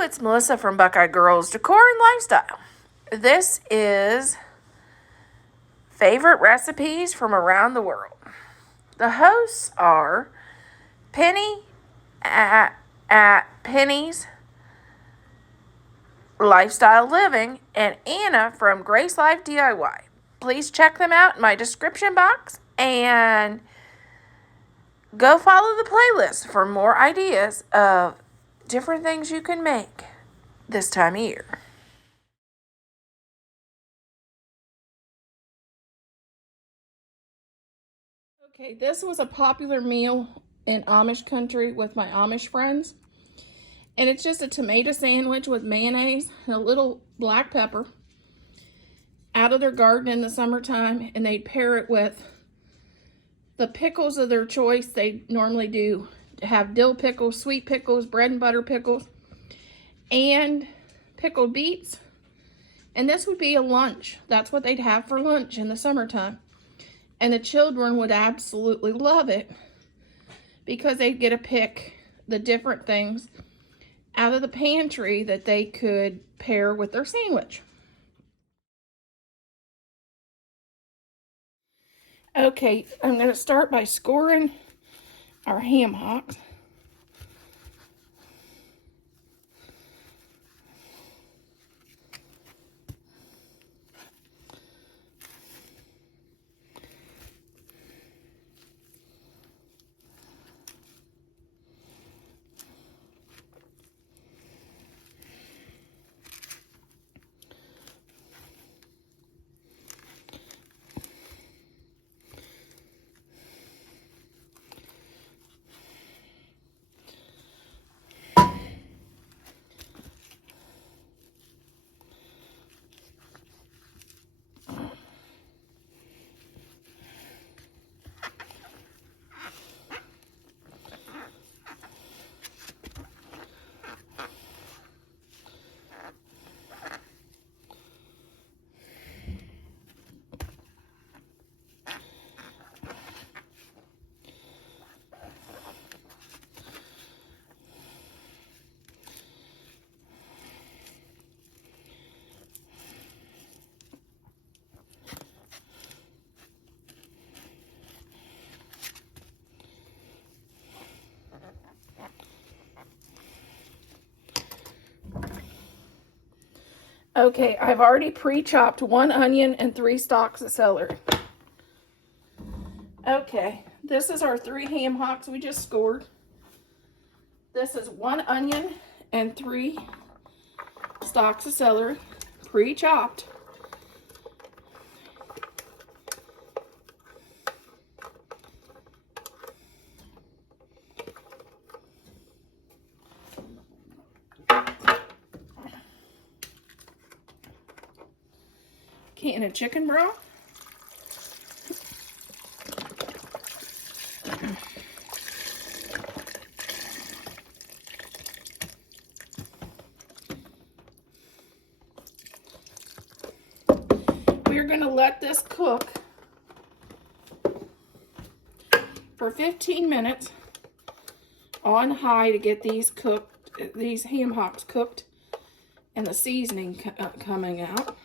it's Melissa from Buckeye Girls Decor and Lifestyle. This is favorite recipes from around the world. The hosts are Penny at Penny's Lifestyle Living and Anna from Grace Life DIY. Please check them out in my description box and go follow the playlist for more ideas of different things you can make this time of year. Okay, this was a popular meal in Amish country with my Amish friends. And it's just a tomato sandwich with mayonnaise and a little black pepper out of their garden in the summertime. And they'd pair it with the pickles of their choice. They normally do have dill pickles, sweet pickles, bread and butter pickles, and pickled beets. And this would be a lunch. That's what they'd have for lunch in the summertime. And the children would absolutely love it because they'd get to pick the different things out of the pantry that they could pair with their sandwich. Okay, I'm going to start by scoring our ham hocks. Okay, I've already pre-chopped 1 onion and 3 stalks of celery. Okay, this is our 3 ham hocks we just scored. This is 1 onion and 3 stalks of celery, pre-chopped. Can of chicken broth. We're going to let this cook for 15 minutes on high to get these ham hocks cooked and the seasoning coming out.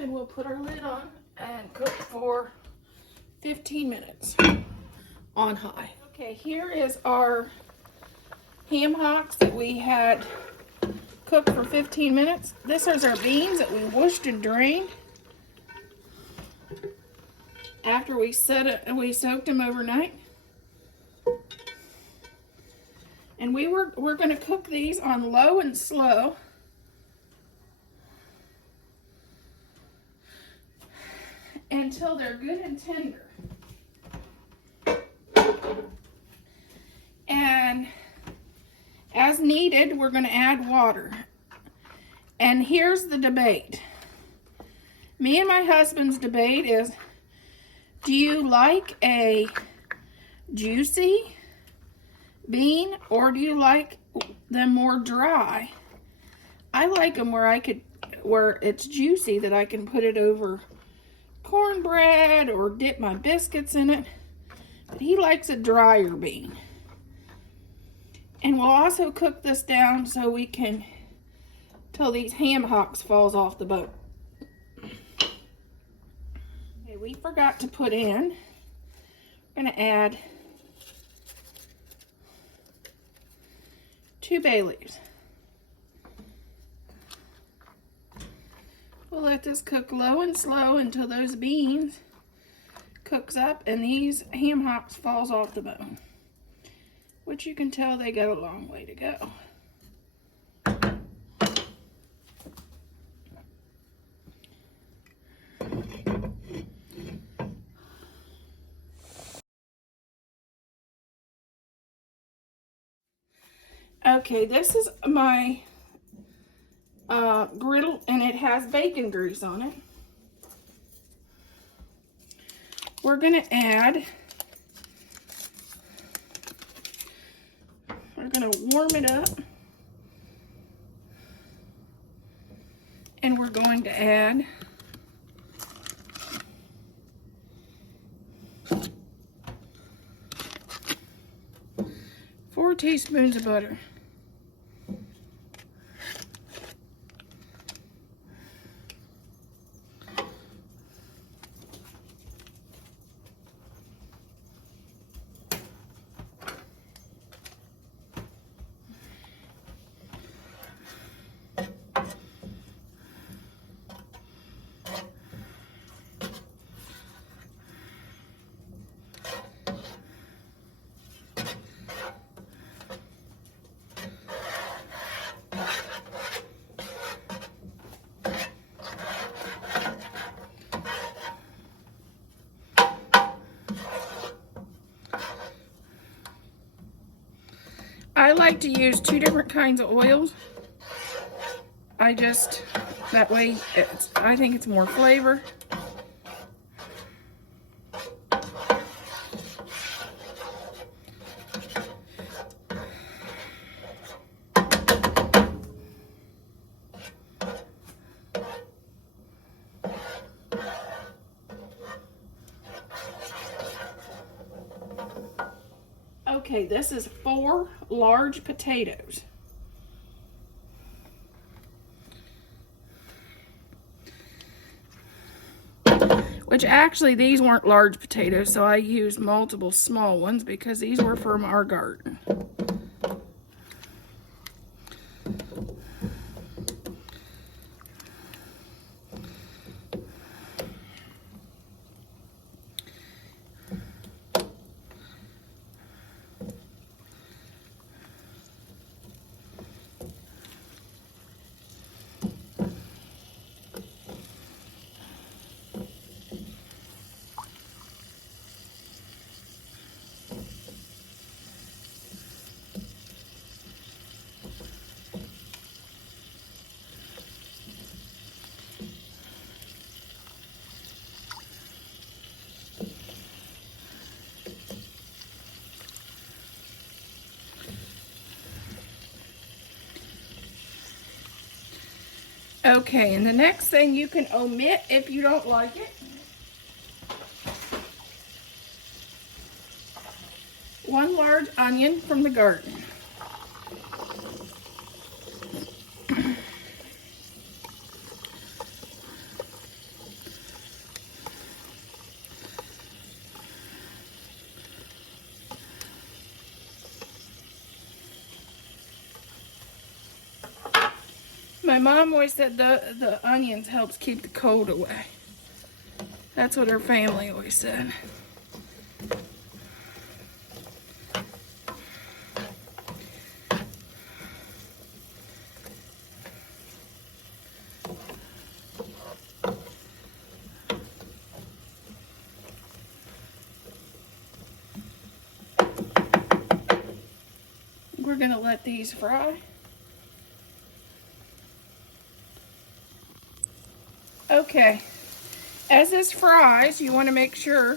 And we'll put our lid on and cook for 15 minutes on high. Okay, here is our ham hocks that we had cooked for 15 minutes. This is our beans that we washed and drained after we soaked them overnight. And we're going to cook these on low and slow until they're good and tender. And as needed, we're going to add water. And here's the debate. Me and my husband's debate is, do you like a juicy bean or do you like them more dry? I like them where it's juicy, that I can put it over cornbread or dip my biscuits in it. But he likes a drier bean. And we'll also cook this down so we can, till these ham hocks falls off the bone. Okay, we forgot to put in, we're gonna add 2 bay leaves. We'll let this cook low and slow until those beans cooks up and these ham hocks falls off the bone, which you can tell they got a long way to go. Okay, this is my griddle, and it has bacon grease on it. We're gonna warm it up, and we're going to add 4 teaspoons of butter. I like to use 2 different kinds of oils. That way, I think it's more flavor. Okay, this is 4 large potatoes. Which actually, these weren't large potatoes, so I used multiple small ones because these were from our garden. Okay, and the next thing you can omit if you don't like it. 1 large onion from the garden. My mom always said the onions helps keep the cold away. That's what her family always said. We're gonna let these fry. Okay, as this fries, you want to make sure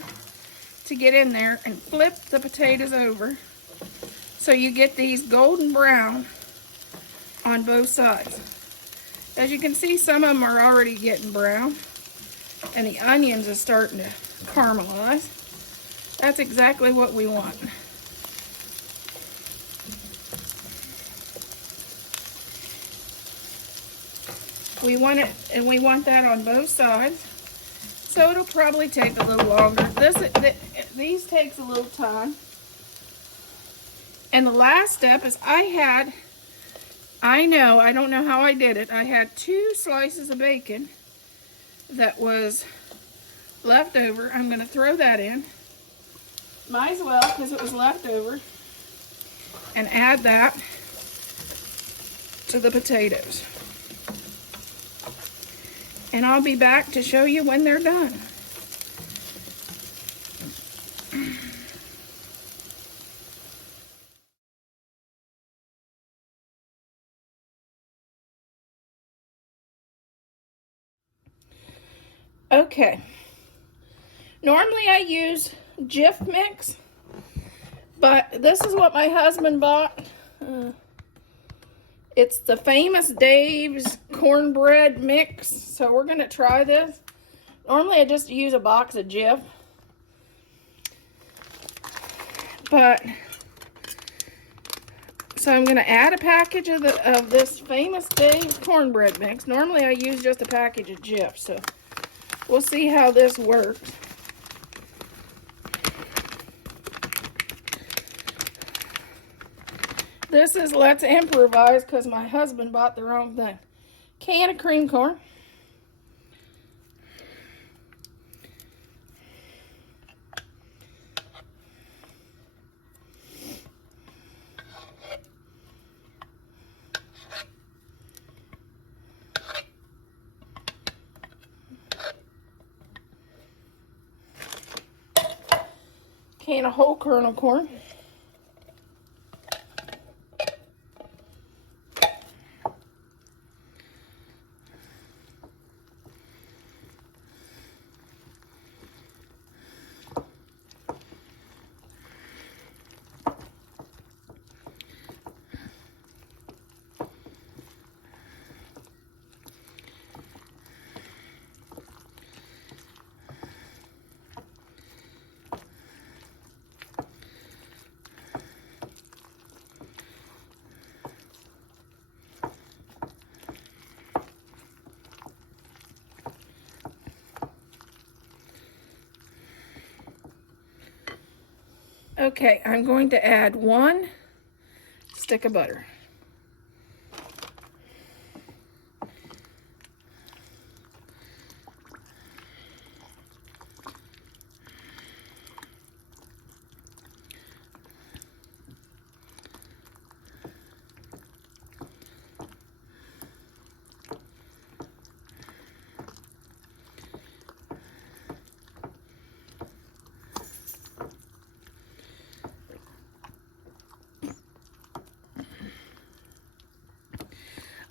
to get in there and flip the potatoes over so you get these golden brown on both sides. As you can see, some of them are already getting brown, and the onions are starting to caramelize. That's exactly what we want. We want it, and we want that on both sides. So it'll probably take a little longer. These takes a little time. And the last step is I don't know how I did it. I had 2 slices of bacon that was left over. I'm gonna throw that in. Might as well, because it was left over. And add that to the potatoes. And I'll be back to show you when they're done. Okay. Normally I use Jif mix, but this is what my husband bought. It's the Famous Dave's cornbread mix, so we're gonna try this. Normally I just use a box of Jif, so I'm gonna add a package of this Famous Dave's cornbread mix. Normally I use just a package of Jif, so we'll see how this works. This is Let's Improvise because my husband bought the wrong thing. Can of cream corn. Can of whole kernel corn. Okay, I'm going to add 1 stick of butter.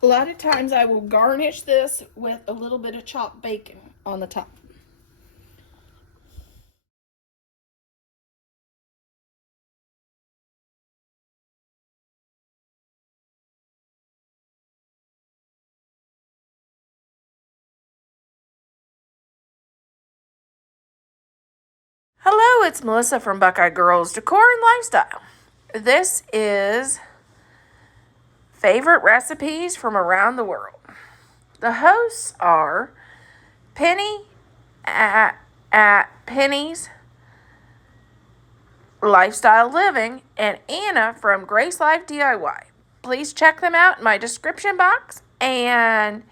A lot of times I will garnish this with a little bit of chopped bacon on the top. Hello, it's Melissa from Buckeye Girls Decor and Lifestyle. This is favorite recipes from around the world. The hosts are Penny at Penny's Lifestyle Living and Anna from Grace Life DIY. Please check them out in my description box and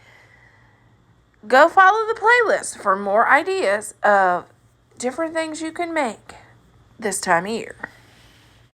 go follow the playlist for more ideas of different things you can make this time of year.